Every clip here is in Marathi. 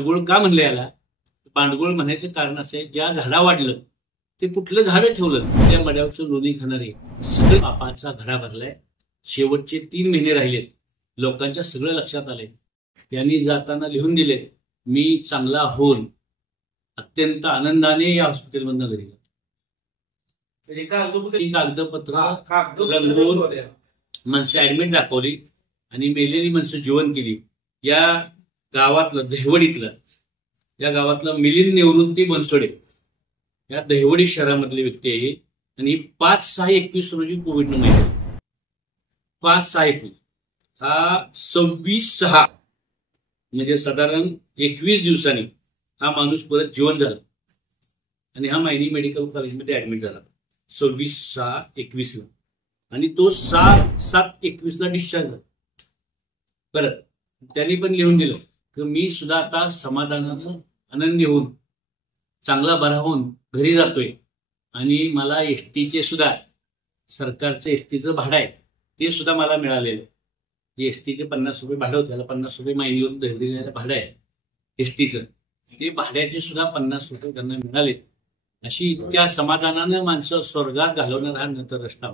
भांडगुळ का म्हणलं याला? भांडगुळ म्हणायचं कारण असं आहे, ज्या झाडा वाढलं ते कुठलं झाड ठेवलं त्या मड्यावरचं लोणी खाणारे सगळे पापाचा घडा भरलाय. शेवटचे 3 महिने राहिलेत. लोकांच्या सगळं लक्षात आलंय. यांनी जाताना लिहून दिले, मी चांगला होऊन अत्यंत आनंदाने या हॉस्पिटलमधनं घरी गेलो. कागदपत्र रंगवून माणसं ऍडमिट दाखवली आणि मेलेली माणसं जीवन केली. या गावातलं दहिवडीतलं या गावातलं मिलिंद निवृत्ती बनसोडे या दहिवडी शहरामधली व्यक्ती आहे आणि 5/6/21 रोजी कोविडनं माहिती 5/6/21 हा 26/6 म्हणजे साधारण 21 दिवसांनी हा माणूस परत जीवन झाला आणि हा मायनी मेडिकल कॉलेजमध्ये ऍडमिट झाला 26/6/21 ला आणि तो 6/7/21 ला डिस्चार्ज झाला. परत त्यांनी पण लिहून दिलं की मी सुद्धा आता समाधानानं आनंदी होऊन चांगला बरा होऊन घरी जातोय आणि मला एसटीचे सुद्धा सरकारचं एसटीचं भाडं आहे ते सुद्धा मला मिळालेलं. एसटीचे 50 रुपये भाडं होतं, त्याला 50 रुपये मायनीवरून दहिवडी जायला भाडं आहे एसटीचं, ते भाड्याचे सुद्धा 50 रुपये त्यांना मिळाले. अशी इतक्या समाधानानं माणसं स्वर्गात घालवणार हा नंतर रस्ता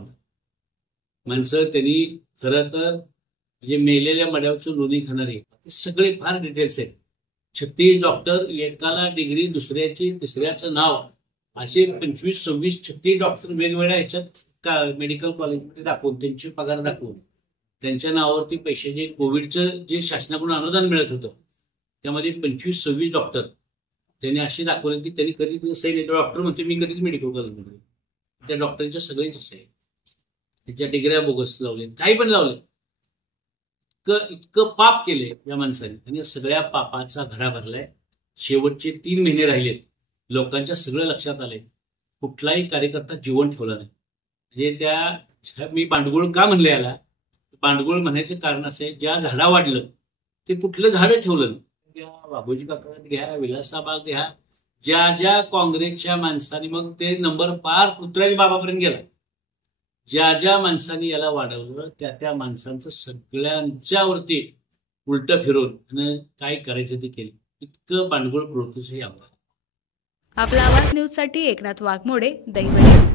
माणसं त्यांनी खरं तर म्हणजे मेलेल्या मड्यावरचं लोणी खाणारे सगळे फार डिटेल्स आहेत. 36 डॉक्टर, एकाला डिग्री, दुसऱ्याची तिसऱ्याचं नाव, असे 25, 26, 36 डॉक्टर वेगवेगळ्या ह्याच्यात मेडिकल कॉलेजमध्ये दाखवून त्यांचे पगार दाखवून त्यांच्या नावावरती पैसे जे कोविडचं जे शासनाकडून अनुदान मिळत होतं त्यामध्ये 25, 26 डॉक्टर त्यांनी असे दाखवले की त्यांनी कधी सही डॉक्टर म्हणते मी कधीच मेडिकल कॉलेजमध्ये त्या डॉक्टरांच्या सगळ्यांच्या सही त्याच्या डिग्र्या बोगस लावले, काही पण लावले. इतकं पाप केले या माणसाने आणि सगळ्या पापाचा घडा भरलाय. शेवटचे 3 महिने राहिलेत. लोकांच्या सगळं लक्षात आलंय. कुठलाही कार्यकर्ता जीवन ठेवला नाही. म्हणजे त्या मी भांडगुळ का म्हणलं याला? भांडगुळ म्हणायचं कारण असं आहे, ज्या झाडा वाढलं ते कुठलं झाड ठेवलं नाही. बाबूजी काका घ्या, विलासाबाग घ्या, ज्या काँग्रेसच्या माणसांनी मग ते नंबर पार पृथ्वीराज बाबापर्यंत गेला. ज्या माणसांनी याला वाढवलं त्या माणसांचं सगळ्यांच्यावरती उलट फिरवून आणि काय करायचं ते केलं. इतकं भांडगुळ प्रवृत्तीचं. आपला आवाज न्यूजसाठी एकनाथ वाघमोडे, दहिवडी.